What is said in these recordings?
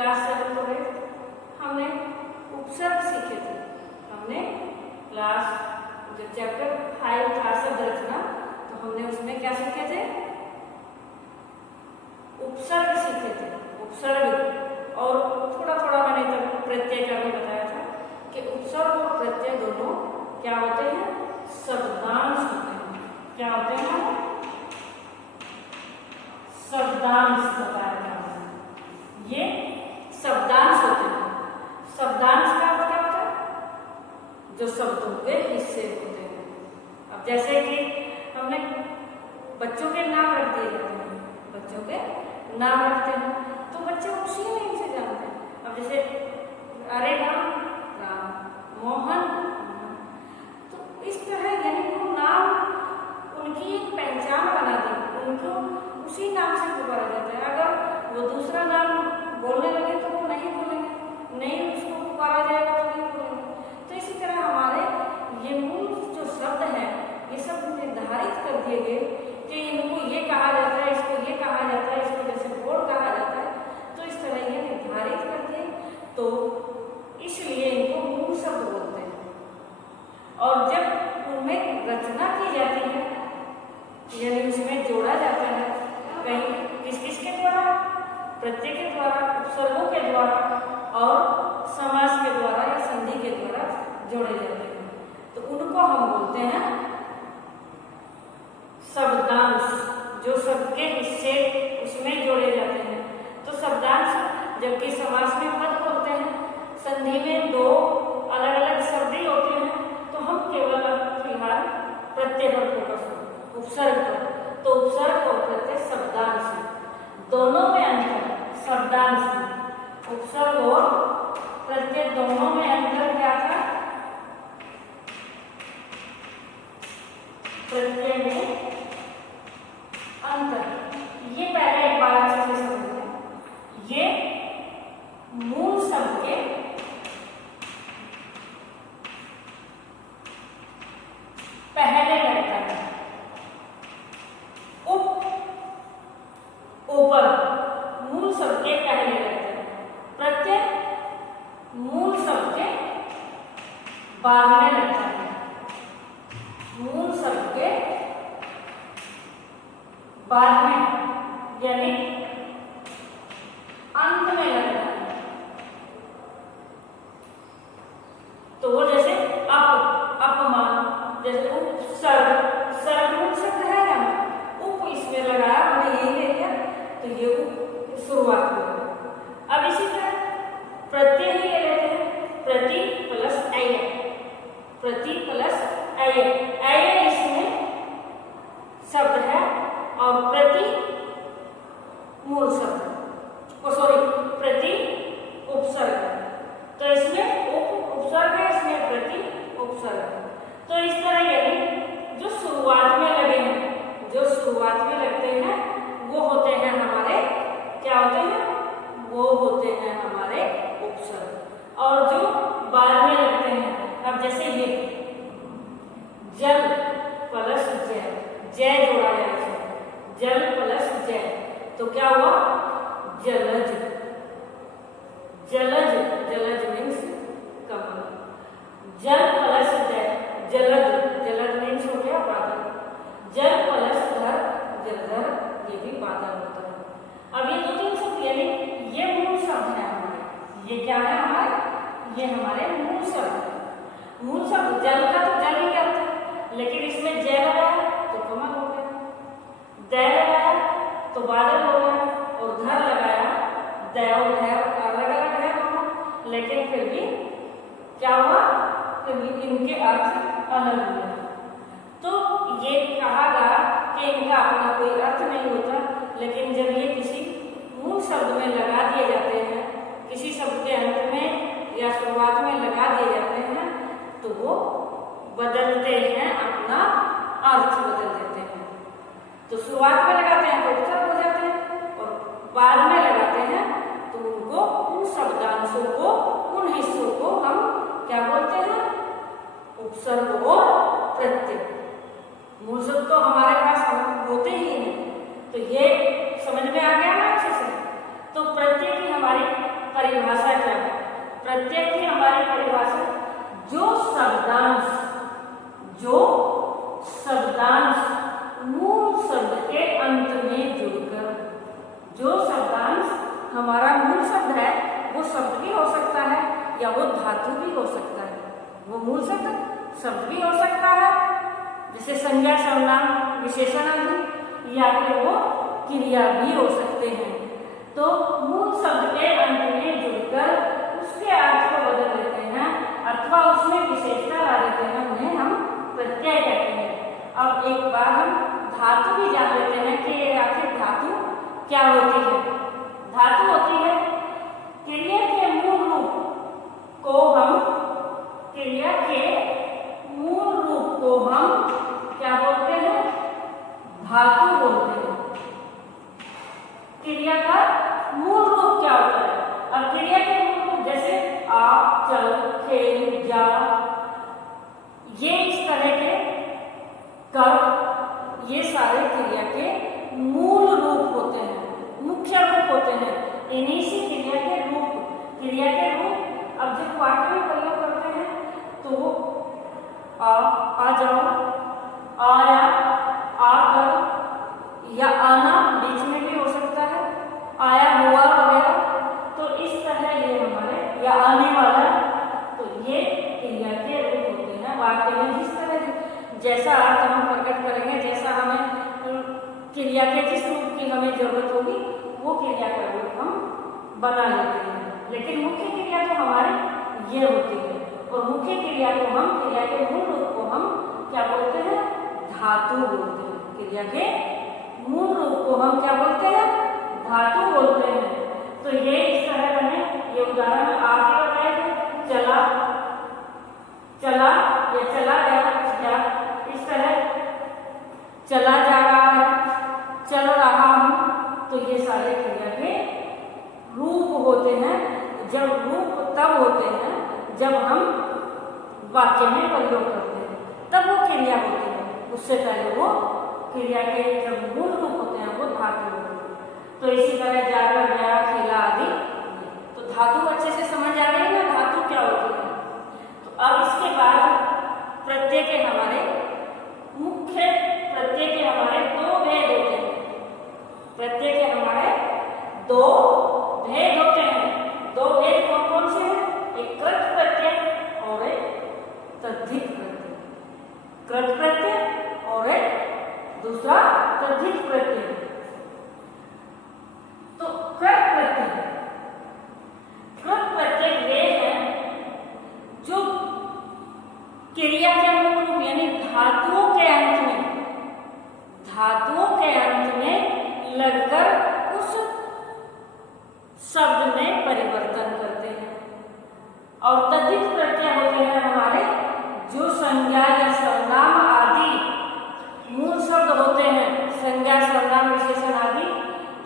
Class 7 में हमने उपसर्ग सीखे थे। हमने क्लास जो चैप्टर 5 था शब्द रचना, तो हमने उसमें क्या सीखे थे? उपसर्ग सीखे थे। उपसर्ग और थोड़ा थोड़ा मैंने तब प्रत्यय का भी बताया था कि उपसर्ग और प्रत्यय दोनों क्या होते हैं? शब्दांश होते हैं। क्या होते हैं? शब्दांश बताया था। ये शब्दांश होते हैं। शब्दांश का अर्थ क्या होता है? जो शब्दों के हिस्से होते हैं। अब जैसे कि हमने बच्चों के नाम रख दिए जाते हैं, बच्चों के नाम रखते हैं तो बच्चे उसी नेम से जानते हैं। अब जैसे अरे राम, राम, मोहन, तो इस तरह यानी वो नाम उनकी एक पहचान बना दी, उनको उसी नाम से पुकारा जाता है। अगर वो दूसरा नाम बोलने लगे तो वो नहीं बोलेंगे, नहीं उसको पुकारा जाएगा तो नहीं बोलेंगे। तो इसी तरह हमारे ये मूल जो शब्द हैं ये सब निर्धारित कर दिए गए कि इनको ये कहा जाता है, इसको ये कहा जाता है, इसको जैसे बोर्ड कहा जाता है, तो इस तरह ये निर्धारित कर दिए, तो इसलिए इनको मूल शब्द बोलते हैं। और जब उनमें रचना की जाती है यानी उसमें जोड़ा जाता है, कहीं किस किस के द्वारा? प्रत्यय के द्वारा, उपसर्गों के द्वारा और समास के द्वारा या संधि के द्वारा जोड़े जाते हैं, तो उनको हम बोलते हैं शब्दांश। जो शब्द के हिस्से उसमें जोड़े जाते हैं तो शब्दांश। जबकि समास में पद बोलते हैं, संधि में दो अलग अलग शब्द ही होते हैं, तो हम केवल फिलहाल प्रत्यय पर फोकस करें, उपसर्ग पर। तो उपसर्ग और प्रत्यय शब्दांश है, दोनों में अंतर। शब्दांश में उपसर्ग और प्रत्यय दोनों में अंतर क्या था? प्रत्यय में अंतर। ये पहले एक बार अच्छे से समझें। ये मूल शब्द के पहले लगता है। ऊपर मूल शब्द के पहले लगता है। प्रत्यय मूल शब्द के बाद में लगता है। मूल शब्द के बाद में यानी अंत में लगता है। तो वो जैसे अपमान, जैसे उपसर्ग, सर्ग मूल शब्द है ना, उप इसमें लगाया, हमने यही ले लिया, तो ये उप शुरुआत हुआ। अब इसी तरह प्रत्यय ही ले लेते हैं, प्रति प्लस अय, प्रति प्लस अय। अय इसमें शब्द है और प्रति मूल शब्द, प्रति उपसर्ग। तो इसमें उपसर्ग है, इसमें प्रति उपसर्ग। तो इस तरह यानी जो शुरुआत में लगे हैं, जो शुरुआत में लगते हैं वो होते हैं हमारे, क्या होते हैं? वो होते हैं हमारे उपसर्ग। और जो बाद में लगते हैं, अब जैसे ये जल प्लस जय, जय जोड़ा गया है, जल प्लस जय, तो क्या हुआ? जलज। जलज, जलज मीन्स कमल। जल प्लस जय, जलज, जलज मीन्स हो गया बादल। जल प्लस धर, जलधर, ये भी बादल होता है। अब ये दो तीन शब्द यानी ये मूल शब्द है हमारे। ये क्या है हमारे? ये हमारे मूल शब्द है। मूल शब्द जल का तो जल ही अर्थ है, लेकिन इसमें जय लगाया तो कमल हो गया, दय लगाया तो बादल हो गया, और धर लगाया, दय और धय अलग अलग है दोनों, लेकिन फिर भी क्या हुआ? फिर भी इनके अर्थ अलग हुए। तो ये कहा गया कि इनका अपना कोई अर्थ नहीं होता, लेकिन जब ये किसी मूल शब्द में लगा दिए जाते हैं, किसी शब्द के अंत में या शुरुआत में लगा दिए जाते हैं, तो वो बदलते हैं, अपना अर्थ बदल देते हैं। तो शुरुआत में लगाते हैं तो उपसर्ग हो जाते हैं, और बाद में लगाते हैं तो उनको, उन शब्दांशों को, उन हिस्सों को हम क्या बोलते हैं? उपसर्ग और प्रत्यय। मूल शब्द तो हमारे पास होते ही हैं, तो ये समझ में आ गया ना अच्छे से। तो प्रत्यय की हमारी परिभाषा क्या है? प्रत्यय की हमारी परिभाषा जो शब्दांश मूल शब्द के अंत में जुड़कर, जो शब्दांश हमारा मूल शब्द है वो शब्द भी हो सकता है या वो धातु भी हो सकता है। वो मूल शब्द भी हो सकता है जैसे संज्ञा, सर्वनाम, विशेषण आदि, या फिर वो क्रिया भी हो सकते हैं। तो मूल शब्द के अंत में जुड़कर उसके अर्थ को बदल देते हैं अथवा उसमें विशेषता ला देते हैं, उन्हें हम प्रत्यय कहते हैं। अब एक बार हम धातु भी जान लेते हैं कि आखिर धातु क्या होती है। धातु होती है क्रिया के मूल रूप को हम क्या बोलते हैं? धातु बोलते हैं। क्रिया का मूल रूप क्या होता है? अब क्रिया के मूल रूप जैसे आ, चल, खेल, जा, ये इस तरह के कर, ये सारे क्रिया के मूल रूप होते हैं, मुख्य रूप होते हैं। इन्हीं से क्रिया के रूप अब जब वाक्य में प्रयोग करते हैं तो आ जाओ, आया, आकर, या आना बीच में भी हो सकता है, आया हुआ वगैरह। तो इस तरह ये हमारे, या आने वाला, तो ये क्रिया के रूप होते हैं वाक्य में। जिस तरह जैसा अर्थ हम प्रकट करेंगे, जैसा हमें क्रिया के जिस रूप की हमें जरूरत होगी वो क्रिया का रूप हम बना लेते हैं। लेकिन मुख्य क्रिया तो हमारी ये होती है, और मुख्य क्रिया को हम, क्रिया के मूल रूप को हम क्या बोलते हैं? धातु बोलते हैं। क्रिया के मूल रूप को हम क्या बोलते हैं? धातु बोलते हैं। तो ये इस तरह बने, ये उदाहरण आगे बताए थे, चला, या चला गया, इस तरह चला जा रहा है, चल रहा हूं। तो ये सारे क्रिया के रूप होते हैं। जब रूप तब होते हैं जब हम वाक्य में प्रयोग करते हैं, तब वो क्रिया होती है। उससे पहले वो क्रिया के जब मूल रूप होते हैं वो धातु होते हैं। तो इसी तरह जाकर, गया, खेला आदि। तो धातु अच्छे से समझ आ रही है ना, धातु क्या होती है। तो अब इसके बाद प्रत्यय के हमारे मुख्य, प्रत्यय के हमारे दो भेद होते हैं। प्रत्यय के हमारे दो भेद होते हैं। दो भेद कौन कौन से हैं? एक कृत प्रत्यय और एक तद्धित प्रत्यय। कृत प्रत्यय और एक दूसरा तद्धित प्रत्यय। तो कृत प्रत्यय वे हैं जो क्रिया के मूल रूप यानी धातुओं के अंत में लगकर उस शब्द में परिवर्तन करते हैं। और तद्धित प्रत्यय होते हैं हमारे जो संज्ञा या सर्वनाम आदि मूल शब्द होते हैं, संज्ञा, सर्वनाम, विशेषण आदि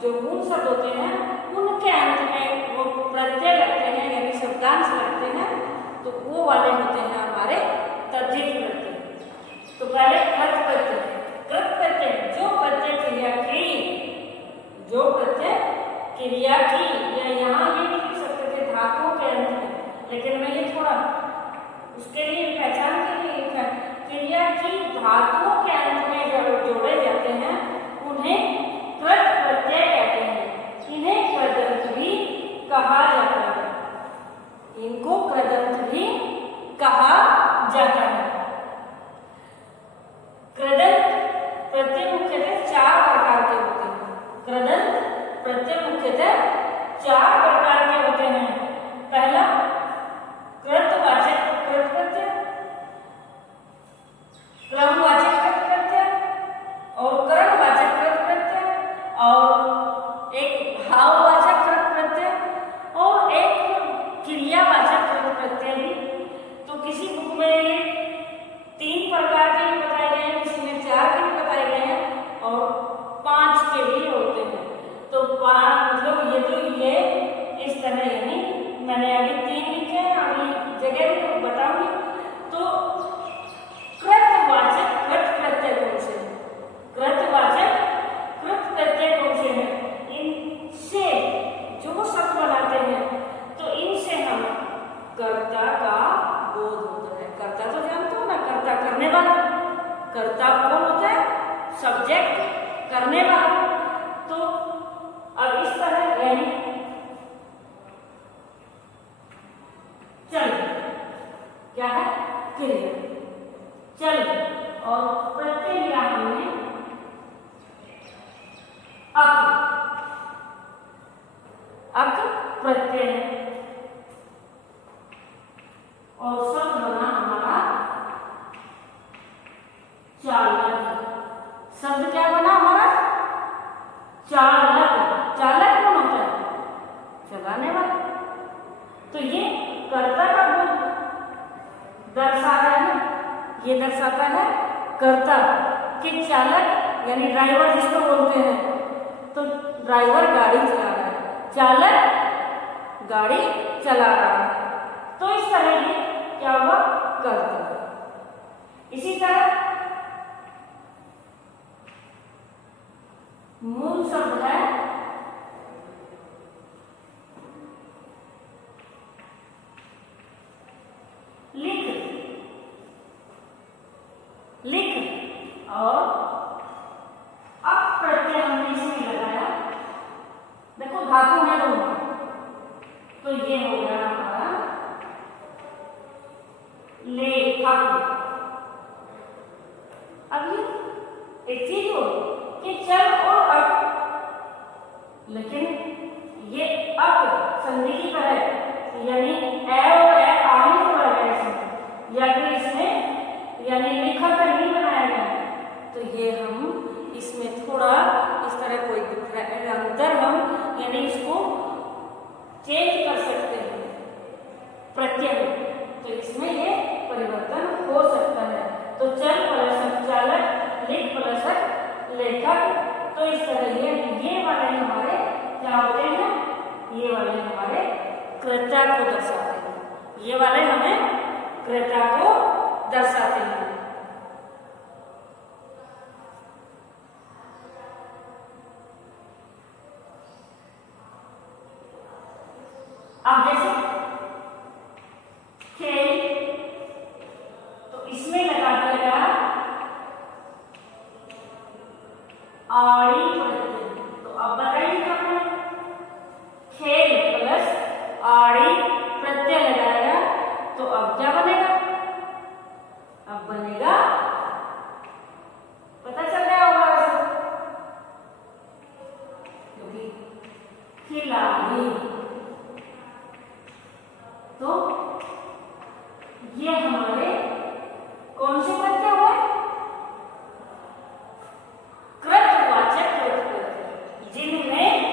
जो मूल शब्द होते हैं उनके अंत में वो प्रत्यय लगते हैं यानी शब्दांश लगते हैं। तो वो वाले होते हैं हमारे तद्धित प्रत्यय। तो पहले कृत प्रत्यय जो प्रत्यय क्रिया की, या यहाँ ये नहीं लिख सकते थे धातुओं के अंत में, लेकिन मैं ये थोड़ा उसके लिए पहचान के लिए लिखा, क्रिया की धातुओं के अंत में जब जोड़े जाते हैं उन्हें कृत प्रत्यय कहते हैं। इन्हें कृदंत भी कहा जाता है। इनको कृदंत भी कहा जाता है। कृदंत प्रत्यय मुख्यतः 4 प्रकार के होते हैं। कृदंत प्रत्यय मुख्यतः 4 प्रकार के होते हैं। पहला कृतवाचक कृत प्रत्यय, क्रमवाचक कृत प्रत्यय और कर्मवाचक कृत प्रत्यय, और एक भाववाचक कृत प्रत्यय और एक क्रियावाचक कृत प्रत्यय भी। तो किसी बुक में ये 3 प्रकार के भी बताए गए हैं, किसी में 4 के भी बताए गए हैं और 5 के भी होते हैं। तो 5 मतलब ये इस तरह, यानी मैंने अभी 3 लिखे हैं, अभी जगह भी बताऊंगी। तो कृतवाचक कृत प्रत्यय कौन से हैं? कृतवाचक कृत प्रत्यय कौन से हैं? इनसे जो शब्द बनाते हैं कर्ता का बोध होता है। कर्ता तो जानते हो ना, कर्ता करने वाला। कर्ता कौन होता है? सब्जेक्ट, करने वाला। तो अब इस तरह यानी चल क्या है? क्रिया। चल और प्रत्यय लिया हमने अक प्रत्यय और शब्द बना हमारा चालक। शब्द क्या बना हमारा? चालक। चालक कौन होता है? चलाने वाला। तो ये कर्ता का बोध दर्शा रहा है ना, ये दर्शाता है कर्ता कि चालक यानी ड्राइवर जिसको बोलते हैं, तो ड्राइवर गाड़ी चला रहा है, चालक गाड़ी चला रहा है। तो इस तरह ये क्या हुआ? कर्ता। इसी तरह मूल शब्द है लिख। लिख और अब प्रत्यय हमने इसमें लगाया। देखो धातु है दोनों, तो ये हो गया हमारा लेखक। अब एक चीज हो कि चल और अक, लेकिन ये अक संधि की तरह यानी ए और ए आने से बना गया इसमें, या फिर इसमें यानी लिखा कर नहीं बनाया गया है। तो ये हम इसमें थोड़ा इस तरह कोई अंतर हम यानी इसको चेंज कर सकते हैं प्रत्यय में, तो इसमें ये परिवर्तन हो सकता है। तो चल प्लस चालक, लिख प्लस लेखक। तो इस तरह ये वाले हमारे क्या होते हैं? ये वाले हमारे कर्ता को दर्शाते हैं। ये वाले हमें कर्ता को दर्शाते हैं। अब जैसे खेल, तो इसमें लगा दिया आड़ी प्रत्यय। तो अब बताइए क्या है? खेल प्लस आड़ी प्रत्यय लगाएगा तो अब क्या बनेगा? अब बनेगा, पता चल गया होगा वैसे, क्योंकि खिलाड़ी। तो ये हमारे कौन से प्रत्यय हुए? कृतवाचक प्रत्यय, जिनमें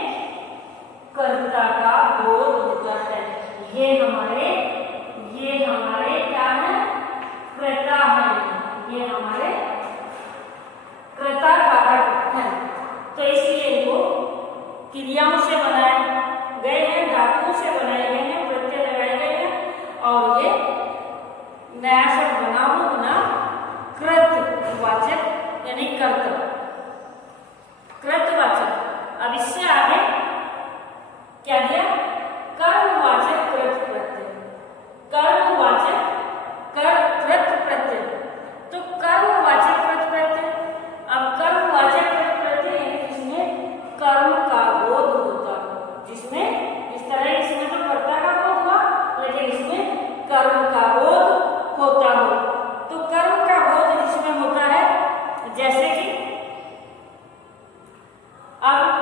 कर्ता का बोध होता है। ये हमारे क्या है? कर्ता है। ये हमारे कर्ता कारक है। तो इसलिए इनको क्रियाओं से बनाए गए हैं, धातुओं से बनाए गए हैं, प्रत्यय लगाए गए हैं, और ये नया शब्द बना कृतवाचक यानी कर्ता, कृतवाचक। अब इससे आगे क्या दिया? कर्मवाचक कृत प्रत्यय। कर्मवाचक कृत प्रत्यय। तो कर्मवाचक कृत प्रत्यय। अब कर्मवाचक कृत प्रत्यय यानी जिसमें कर्म का बोध होता है, जिसमें इस तरह इसमें तो कर्ता का बोध हुआ, लेकिन इसमें कर्म का बोध होता हो। तो कर्म का बोध जिसमें होता है, जैसे कि अब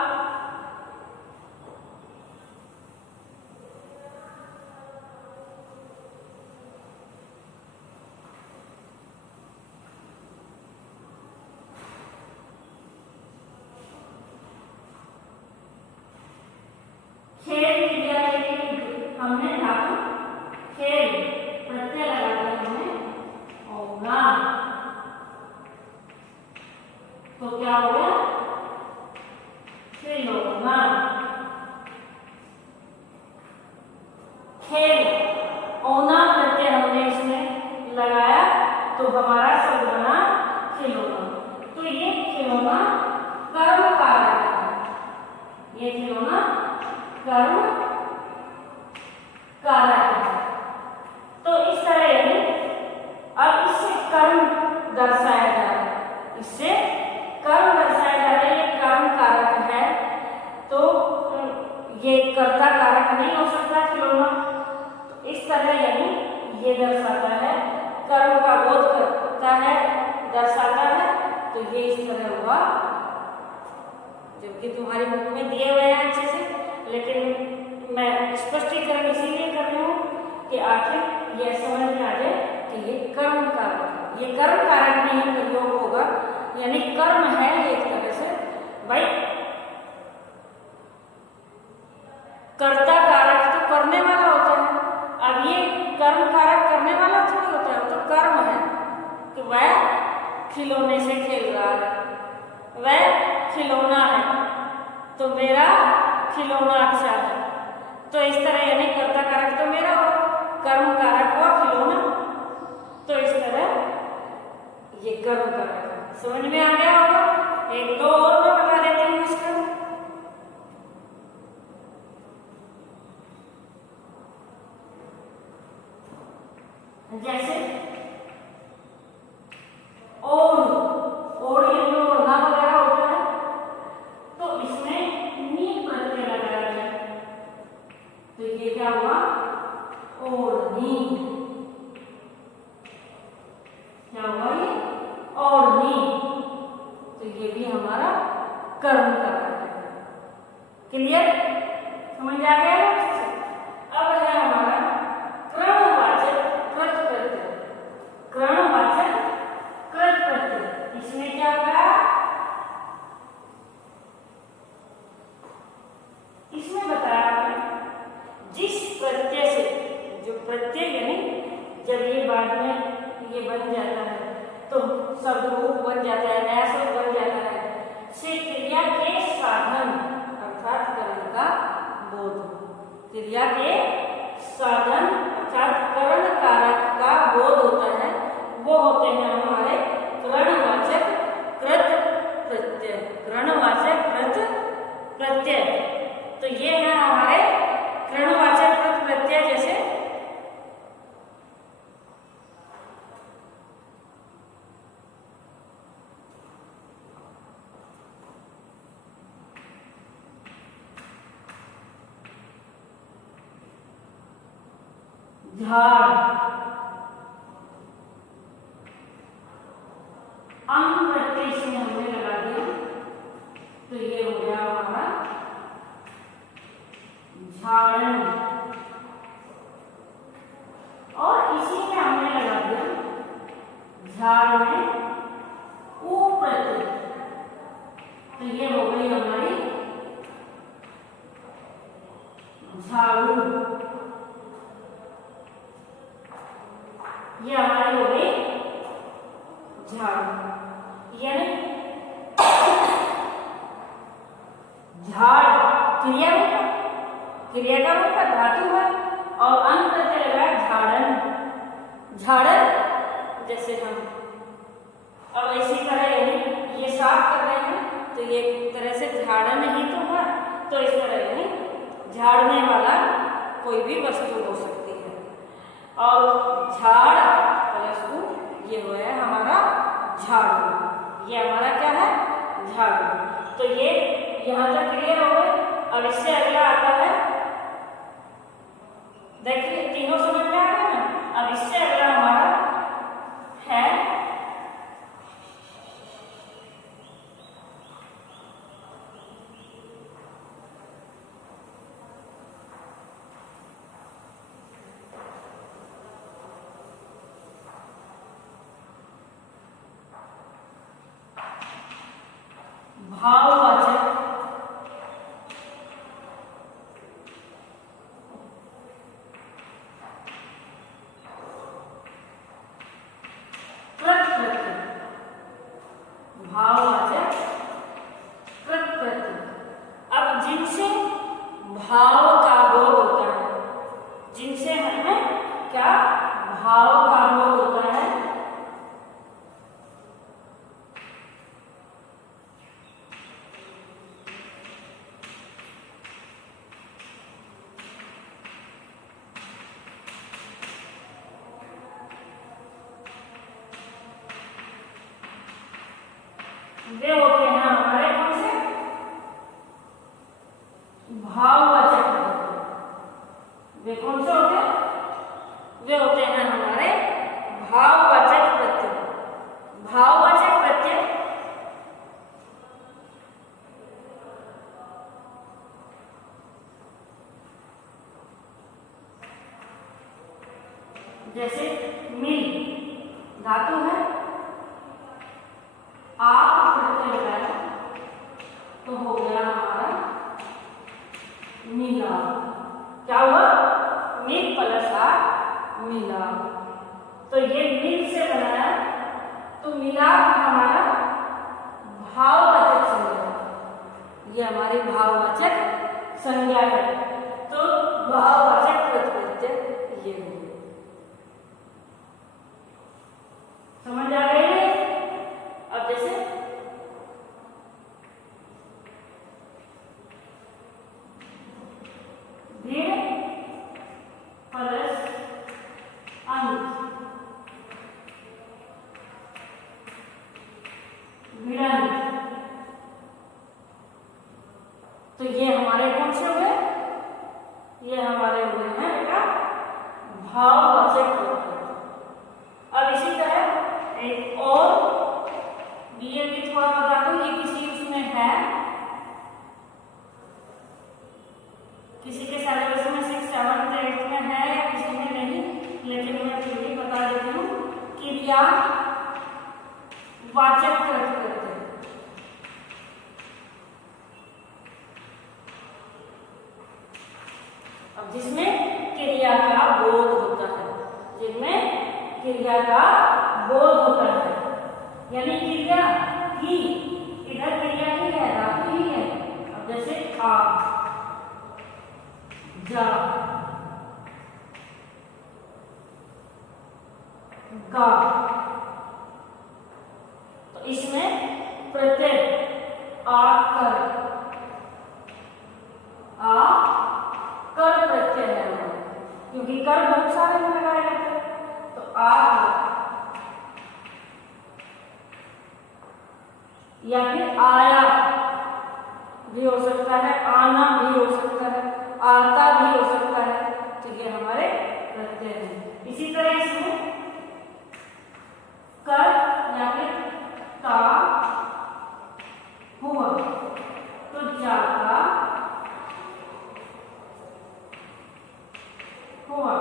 खेल क्रिया के लिए हमने धातु खेल प्रत्यय लगा दिया हमने और ना, तो क्या हो गया? खिलौना। खेल औना प्रत्यय हमने इसमें लगाया तो हमारा शब्द बना खिलौना। तो ये खिलौना कर्म कारक है। ये खिलौना कर्म कारक तरह यानी ये दर्शाता है, कर्म का बोध करता है, दर्शाता है, तो ये इस तरह हुआ, जबकि तुम्हारी बुक में दिए हुए हैं अच्छे से, लेकिन मैं स्पष्टीकरण इसीलिए कर रही हूँ कि आखिर यह समझ में आ जाए कि ये कर्म कारक है, ये कर्म कारक नहीं प्रयोग होगा, यानी कर्म है एक तरह से भाई, कर्ता कारक तो करने वाला होता है, अब ये कर्म कारक करने वाला थोड़ी होता है, तो कर्म है कि वह खिलौने से खेल रहा है, वह खिलौना है तो मेरा खिलौना अच्छा है, तो इस तरह यानी कर्ता कारक तो मेरा हो, कर्म कारक हुआ खिलौना, तो इस तरह ये कर्म कारक है। समझ में आ गया होगा? एक दो और मैं बता देती हूँ इसका। जैसे और ये जो ओढ़ना वगैरह होता है, तो इसमें नी प्रत्यय लगाया जाए, तो ये क्या हुआ? ओढ़नी। क्या हुआ ये? ओढ़नी। तो ये भी हमारा कर्म कारक है। क्लियर? समझ आ गया ना? अब है हमारा कर्णवाचक कृत प्रत्यय। कर्णवाचक कृत प्रत्यय, इसमें क्या होगा? इसमें बताया आपने जिस प्रत्यय से, जो प्रत्यय यानी जब ये बाद में ये बन जाता है तो शब्द रूप बन जाता है, नया शब्द बन जाता है, से क्रिया के साधन अर्थात करण का बोध, क्रिया के साधन अर्थात करण कारक का बोध होता है, वो होते हैं हमारे कर्णवाचक कृत प्रत्यय। कर्णवाचक कृत प्रत्यय, तो ये है हमारे कर्णवाचक कृत प्रत्यय। जैसे झाड़, अंग प्रत्यय से हमने लगा दिया, तो ये हो गया हमारा झाड़न, और इसी में हमने लगा दिया झाड़ में ऊ प्रत्यय, तो ये हो गई हमारी झाड़ू, ये हमारी हो गई झाड़ू। यानी झाड़ क्रिया रूप, क्रिया का रूप है, धातु है, और अंत प्रत्यय लगा झाड़न। झाड़न जैसे हम अब इसी तरह यानी ये साफ कर रहे हैं, तो ये एक तरह से झाड़न ही तो है, तो इस तरह यानी झाड़ने वाला कोई भी वस्तु हो सकती है, और झाड़ प्लस ऊ ये हुआ है हमारा झाड़ू, ये हमारा क्या है? झाड़ू। तो ये यहाँ तक क्लियर हो गए। अब इससे अगला आता है, देखिए तीनों समझ में आ गए ना। अब इससे अगला हमारा है भाववाचक कृत प्रत्यय। भाववाचक कृत प्रत्यय, अब जिनसे भाव का बोध होता है, जिनसे हमें क्या भाव का बोध होता है, वे होते हैं हमारे कौन से? भाववाचक। वे कौन से होते हैं? जैसे मिल धातु है, आप प्रत्यय लगाया तो हो गया हमारा मिला। क्या हुआ? मिल प्लस आ मिला। तो ये मिल से बनाया तो मिलाप हमारा भाववाचक संज्ञा, ये हमारी भाववाचक संज्ञा है। तो भाववाचक प्रत्यय ये है। समझ आ गई है? अब जैसे भीड़ प्लस अंत, भिड़ंत, तो ये हमारे कौन से हुए? ये हमारे हुए हैं बेटा भाववाचक प्रत्यय। अब इसी तरह एक और ये भी थोड़ा बता दो, ये किसी उसमें है, किसी के सिलेबस में 6, 7, 8 में है या किसी में नहीं, लेकिन मैं फिर भी बता देती हूँ। क्रिया वाचक प्रत्यय, अब जिसमें क्रिया का बोध होता है, जिसमें क्रिया का बोध होता है, यानी क्रिया ही, इधर क्रिया ही है, धातु ही है। अब जैसे आ, जा, गा, तो इसमें प्रत्यय आकर, कर प्रत्यय है, क्योंकि कर बहुत सारे में लगाए जाते हैं। तो आ या फिर आया भी हो सकता है, आना भी हो सकता है, आता भी हो सकता है। तो ये हमारे प्रत्यय हैं। इसी तरह इसमें कर या फिर ता हुआ तो जाता हुआ,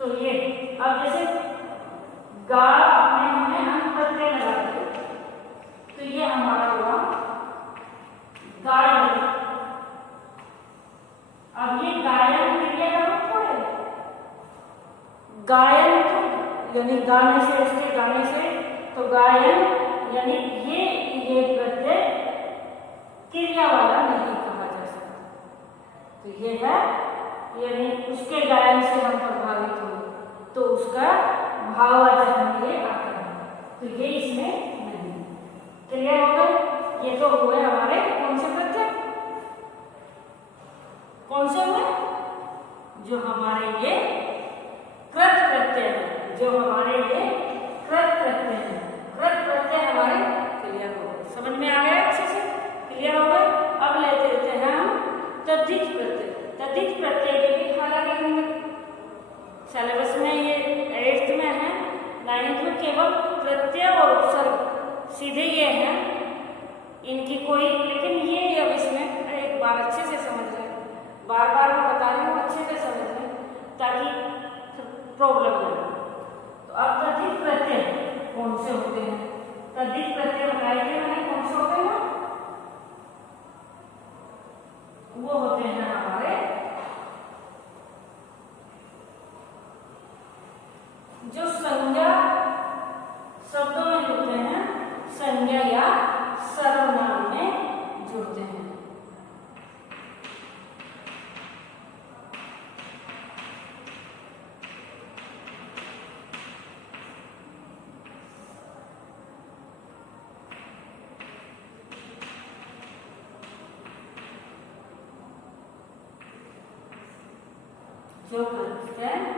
तो ये अब जैसे गा में हमने अंत प्रत्यय लगा दिया, तो ये हमारा हुआ गायन। अब ये गायन क्रिया का रूप थोड़े, गायन तो यानी गाने से, उसके गाने से, तो गायन यानी ये प्रत्यय क्रिया वाला नहीं कहा जा सकता। तो ये है यानी उसके गायन से हम प्रभावित हुए तो उसका भाववाचक में ये आता है, तो ये इसमें नहीं। क्लियर हो गए? ये तो हुए हमारे कौन से प्रत्यय? कौन से हुए? जो हमारे ये कृत प्रत्यय है, जो हमारे ये कृत प्रत्यय है। कृत प्रत्यय हमारे क्लियर हो गए, समझ में आ गया अच्छे से? क्लियर हो गए? अब लेते हैं हम तद्धित प्रत्यय। तद्धित प्रत्यय के भी हालांकि हम सिलेबस में ये 8th में है, 9th में केवल प्रत्यय और उपसर्ग सीधे ये हैं, इनकी कोई, लेकिन ये अब इसमें एक बार अच्छे से समझ लें, बार बार मैं बता रही हूँ, अच्छे से समझ लें ताकि प्रॉब्लम ना हो। तो अब तद्धित प्रत्यय कौन से होते हैं? तद्धित प्रत्यय बताए थे मैंने कौन से होते हैं? वो होते हैं हमारे जो संज्ञा शब्दों में जुड़ते हैं, संज्ञा या सर्वनाम में जुड़ते हैं। जो प्रत्यय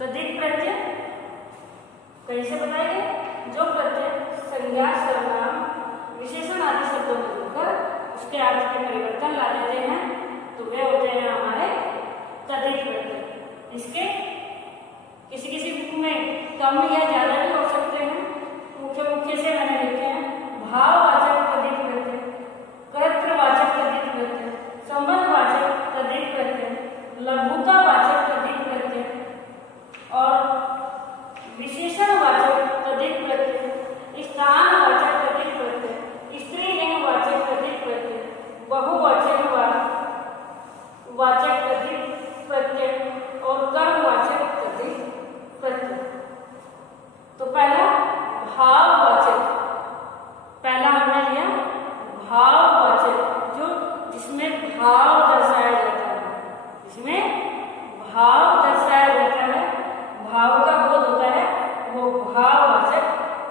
तद्धित प्रत्यय कैसे बताएंगे? जो प्रत्यय संज्ञा, सर्वनाम, विशेषण आदि शब्दों में जुड़कर उसके अर्थ के परिवर्तन ला देते हैं तो वे होते हैं हमारे तद्धित प्रत्यय। इसके किसी किसी बुक में कम या ज्यादा भी हो सकते हैं। मुख्य से मैंने लिखे हैं भाववाचक तद्धित प्रत्यय, कर्तृवाचक तद्धित प्रत्यय, संबंधवाचक तद्धित प्रत्यय, लघुतावाचक तद्धित प्रत्यय और विशेषणवाचक तद्धित प्रत्यय, स्थानवाचक तद्धित प्रत्यय, स्त्रीलिंगवाचक तद्धित प्रत्यय, बहुवचन वाचक तद्धित प्रत्यय और कर्मवाचक तद्धित प्रत्यय। तो पहला भाववाचक, पहला हमने लिया भाववाचक, जो जिसमें भाव दर्शाया जाता है, जिसमें भाव दर्शाया जाता है, भाव का बोध होता है, वो भाववाचक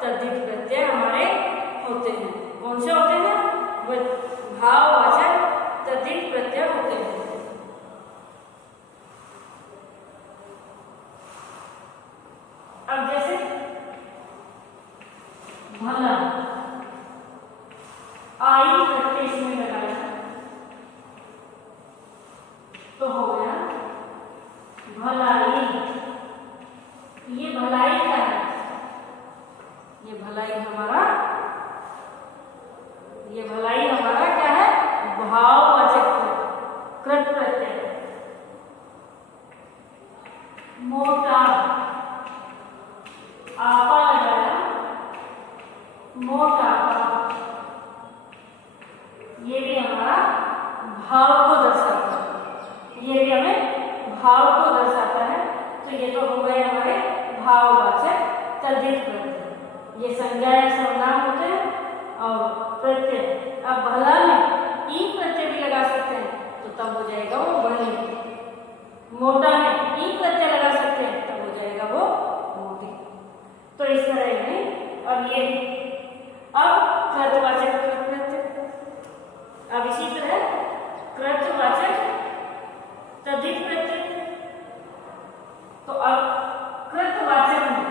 तद्धित प्रत्यय हमारे होते हैं। कौन से होते हैं? वो भाववाचक तद्धित प्रत्यय होते हैं। अब जैसे भला, आई प्रत्यय इसमें लगाया तो हो गया भलाई। ये भलाई क्या है? ये भलाई हमारा क्या है? भाववाचक कृत प्रत्यय। मोटा, आपा लगाया, मोटापा, ये भी हमारा भाव को दर्शाता है, ये भी हमें भाव को दर्शाता है। तो ये तो हो गए हमारे भाववाचक तद्धित प्रत्यय। ये संज्ञा या सर्वनाम होते हैं और प्रत्यय। अब भला में ई प्रत्यय भी लगा सकते हैं तो तब हो जाएगा वो भली। मोटा में ई प्रत्यय लगा सकते हैं तब हो जाएगा वो मोटी। तो इस तरह में और ये अब कृतवाचक कृत प्रत्यय। अब इसी तरह कृतवाचक तद्धित प्रत्यय। तो अब कृतवाचक में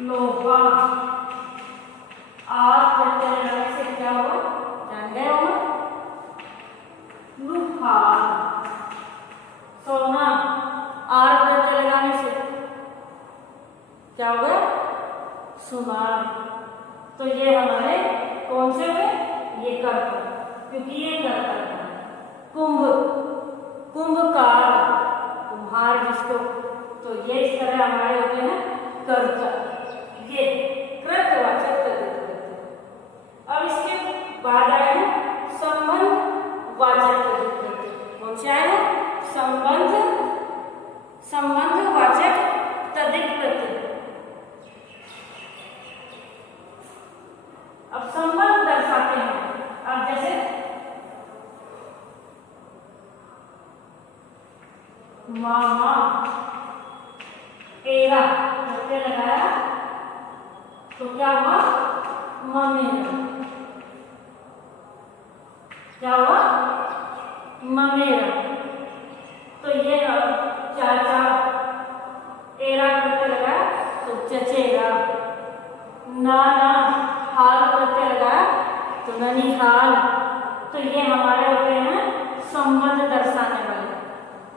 लोहा, आर प्रत्यय लगाने से क्या होगा? जान गए हो? लुहार। सोना, आर प्रत्यय लगाने से क्या होगा? सुनार। तो ये हमारे कौन से हुए? ये कर्ता, क्योंकि ये कर्ता है। कुंभ, कुंभकार, कुम्हार जिसको, तो ये इस तरह हमारे होते हैं कर्ता। ये कृतवाचक तद्धित प्रत्यय। अब इसके बाद आए हैं संबंधवाचक तद्धित प्रत्यय। कौन से आए हैं? संबंधवाचक तद्धित प्रत्यय। अब संबंध दर्शाते हैं। अब जैसे मामा, एरा प्रत्यय लगाया तो क्या हुआ? ममेरा। क्या हुआ? ममेरा। तो ये चाचा, एरा प्रत्यय लगाया तो चचेरा। नाना, हाल प्रत्यय लगाया तो ननिहाल। तो ये हमारे होते हैं संबंध दर्शाने वाले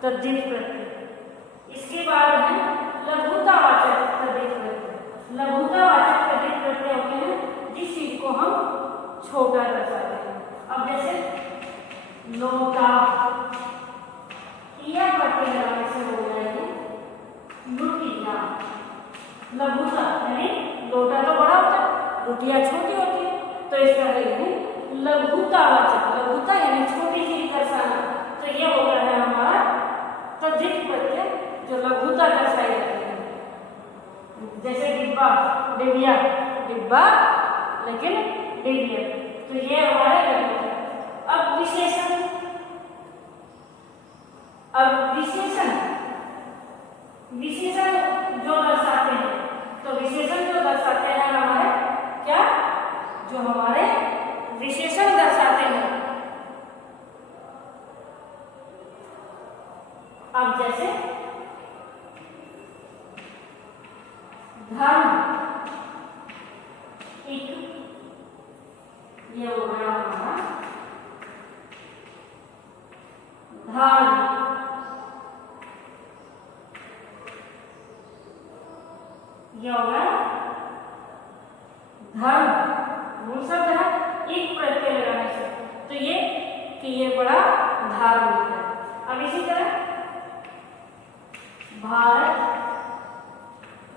तद्धित प्रत्यय। इसके बाद है लघुतावाचक तद्धित प्रत्यय। लघुतावाचक तद्धित प्रत्यय होते हैं जिस चीज को हम छोटा दर्शाते हैं। अब जैसे लोटा, या प्रत्यय लगाने से हो जाएगी लुटिया। लघुता यानी लोटा तो बड़ा होता है, लुटिया छोटी होती है, तो इस तरह लघुतावाचक, लघुता यानी छोटी चीज दर्शाना। तो ये होता है हमारा तद्धित प्रत्यय जो लघुता दर्शाई जाती है। जैसे डिब्बा, डिबिया, डिब्बा लेकिन डिबिया, तो ये हमारे लघुता। अब विशेषण, विशेषण जो दर्शाते हैं, तो विशेषण जो दर्शाते हैं हमारे क्या, जो हमारे विशेषण दर्शाते दर्शाते हैं। अब जैसे धर्म, एक ये हो गया हमारा धर्म, ये हो गया धर्म, मूल शब्द है, एक प्रत्यय लगाने से, तो ये कि ये बड़ा धार्मिक है। अब इसी तरह भारत,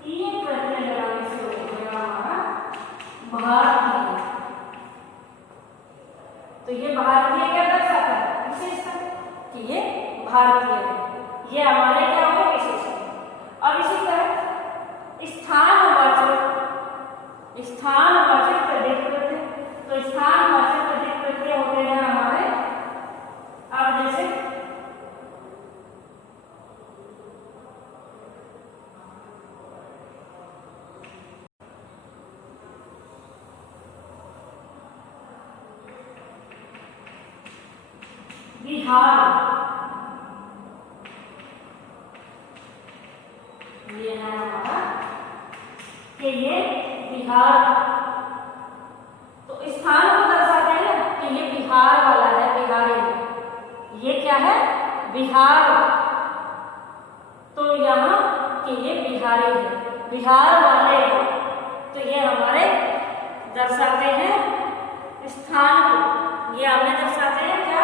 ये प्रत्यय लगाने से हो गया हमारा भारतीय। तो ये भारतीय क्या दर्शाता है? विशेषता, कि ये भारतीय है, ये हमारे क्या होगा? विशेषण। अब इसी तरह स्थानवाचक, स्थानवाचक तद्धित प्रत्यय, तो स्थानवाचक तद्धित प्रत्यय होते हैं हमारे, अब जैसे बिहार, ये है हमारा कि ये बिहार, तो स्थान को दर्शाते हैं ना कि ये बिहार वाला है, बिहारी है, ये क्या है? बिहार, तो यहाँ कि ये बिहारी है, बिहार वाले हैं, तो ये हमारे दर्शाते हैं स्थान को, ये हमें दर्शाते हैं क्या?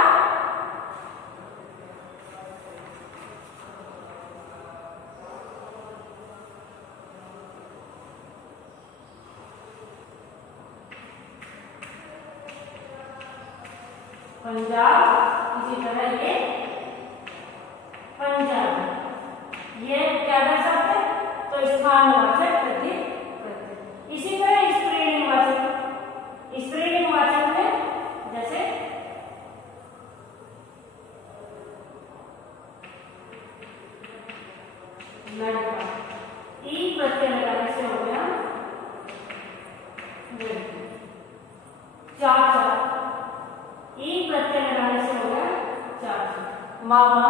पंजाब, इसी तरह ये पंजाब, ये क्या दर्शाते हैं? तो स्थानवाचक तद्धित प्रत्यय। इसी तरह स्त्रीलिंगवाचक, स्त्रीलिंगवाचक में जैसे लड़का, ई प्रत्यय लगाने से हो गया लड़की। चाचा, ई प्रत्यय लगाने से हो गया चाचा। मामा,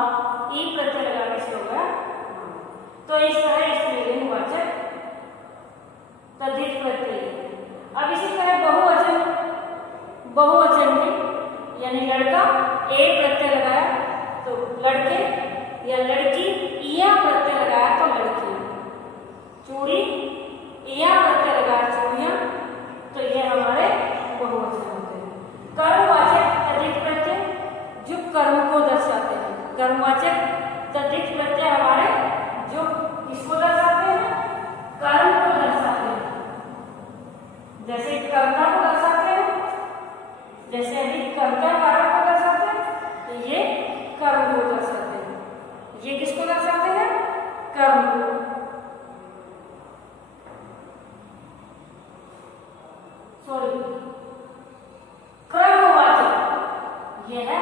ई प्रत्यय लगाने से हो गया मामा। तो इस तरह स्त्रीलिंगवाचक तद्धित प्रत्यय। अब इसी तरह बहुवचन, बहुवचन में यानी लड़का, ए प्रत्यय लगाया तो लड़के, या लड़की, इया प्रत्यय लगाया तो लड़की। चूड़ी, इया प्रत्यय लगाया चूड़ियां, तो ये हमारे बहुवचन होते हैं। कर्मवाचक तद्धित प्रत्यय जो कर्म को दर्शाते हैं, कर्मवाचक तद्धित प्रत्यय हमारे जो किसको दर्शाते हैं? कर्म को दर्शाते हैं। जैसे कर्ता को दर्शाते हैं, जैसे अभी कर्ता कारक को दर्शाते हैं, तो ये कर्म को दर्शाते हैं। ये किसको दर्शाते हैं? कर्म को। सॉरी, क्रमवाचक ये है,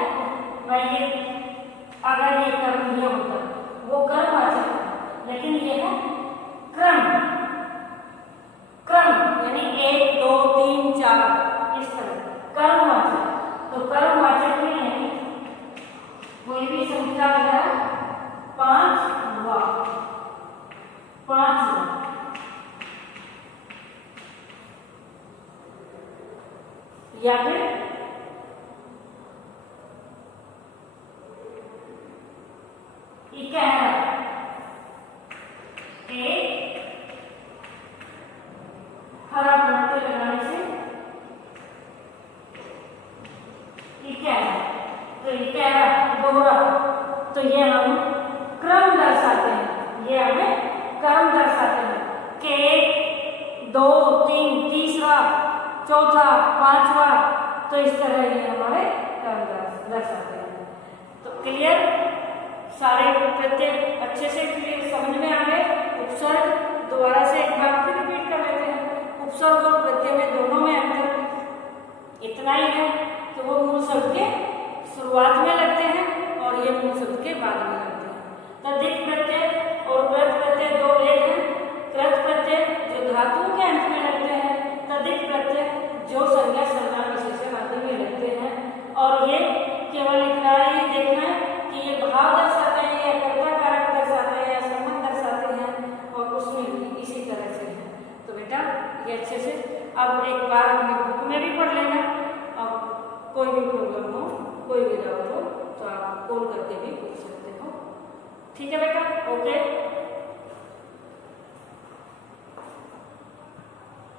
मैं ये अगर ये कर्म नहीं होता वो कर्मवाचक है, लेकिन ये है क्रम, क्रम यानी 1 2 3 4 इस तरह कर्मवाचक। तो कर्मवाचक में है कोई भी संख्या है 5वां, 5वां, या फिर हरा प्रत्यय लगाने से तो दोहरा, तो ये हम क्रम दर्शाते हैं, ये हमें क्रम दर्शाते हैं कि 2 3 तीसरा, चौथा, 5वां, तो इस तरह ये हमारे क्रम दर्शाते हैं। तो क्लियर, सारे प्रत्यय अच्छे से क्लियर समझ में आ गए। उपसर्ग दोबारा से एक बार फिर रिपीट कर लेते हैं। उपसर्ग और प्रत्यय में दोनों में अंतर इतना ही है कि वो मूल शब्द के शुरुआत में लगते हैं और ये मूल शब्द के बाद में लगते हैं। तद्धित प्रत्यय और कृत प्रत्यय दो भेद हैं। कृत प्रत्यय जो धातुओं के अंत में लगते हैं, तद्धित प्रत्यय जो संज्ञा सर्वनाम विशेषण आदि में लगते हैं। और ये केवल इतना ही देखना है कि ये भाव दर्शाते हैं या कर्ता कारक दर्शाते हैं या संबंध दर्शाते हैं, और उसमें इसी तरह से है। तो बेटा ये अच्छे से अब एक बार अपनी बुक में भी पढ़ लेना, और कोई भी प्रॉब्लम हो, कोई भी डाउट हो तो आप कॉल करके भी पूछ सकते हो। ठीक है बेटा, ओके।